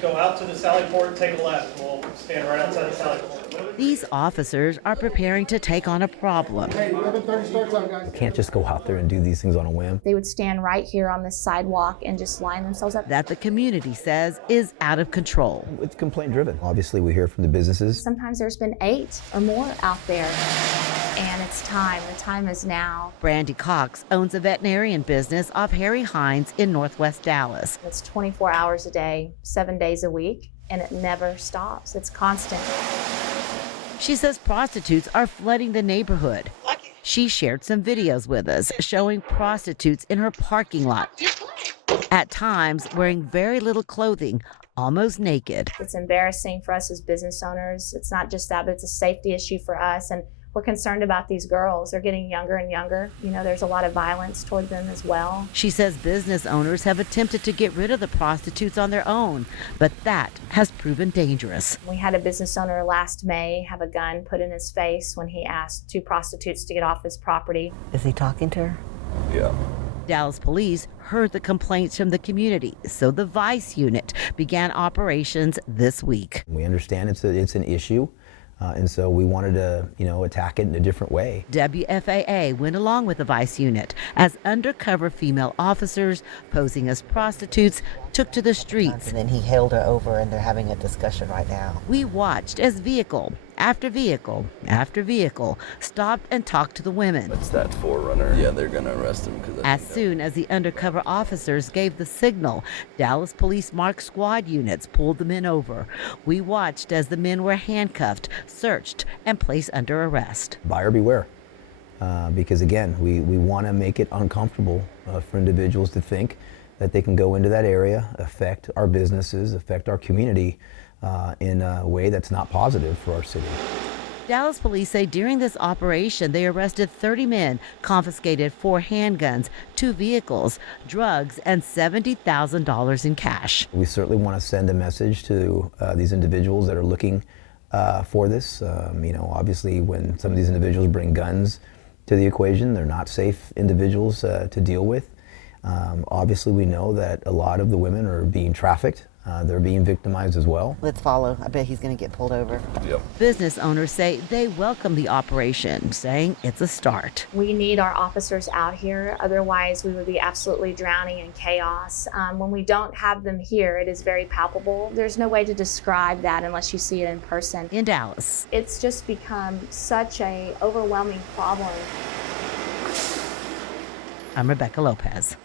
go out to the sally port, take a left. We'll stand right outside the sally port. These officers are preparing to take on a problem. Hey, 11:30 start time, guys. Can't just go out there and do these things on a whim. They would stand right here on this sidewalk and just line themselves up. That the community says is out of control. It's complaint driven. Obviously, we hear from the businesses. Sometimes there's been 8 or more out there. And it's time. The time is now. Brandy Cox owns a veterinarian business off Harry Hines in Northwest Dallas. It's 24 hours a day, 7 days a week, and it never stops. It's constant. She says prostitutes are flooding the neighborhood. She shared some videos with us showing prostitutes in her parking lot, at times wearing very little clothing, almost naked. It's embarrassing for us as business owners. It's not just that, but it's a safety issue for us. And we're concerned about these girls. They're getting younger and younger. You know, there's a lot of violence toward them as well. She says business owners have attempted to get rid of the prostitutes on their own, but that has proven dangerous. We had a business owner last May have a gun put in his face when he asked 2 prostitutes to get off his property. Is he talking to her? Yeah. Dallas police heard the complaints from the community, so the Vice Unit began operations this week. We understand it's an issue. And so we wanted to, attack it in a different way. WFAA went along with the Vice Unit as undercover female officers posing as prostitutes took to the streets. And then he hailed her over and they're having a discussion right now. We watched as vehicle after vehicle after vehicle stopped and talked to the women. That's that forerunner. Yeah, they're gonna arrest him. As soon as the undercover officers gave the signal, Dallas police marked squad units pulled the men over. We watched as the men were handcuffed, searched, and placed under arrest. Buyer beware. Because again, we want to make it uncomfortable for individuals to think that they can go into that area, affect our businesses, affect our community in a way that's not positive for our city. Dallas police say during this operation, they arrested 30 men, confiscated 4 handguns, 2 vehicles, drugs, and $70,000 in cash. We certainly want to send a message to these individuals that are looking for this. Obviously, when some of these individuals bring guns to the equation, they're not safe individuals to deal with. Obviously, we know that a lot of the women are being trafficked. They're being victimized as well. Let's follow. I bet he's going to get pulled over. Yep. Business owners say they welcome the operation, saying it's a start. We need our officers out here. Otherwise, we would be absolutely drowning in chaos. When we don't have them here, it is very palpable. There's no way to describe that unless you see it in person. In Dallas, It's just become such an overwhelming problem. I'm Rebecca Lopez.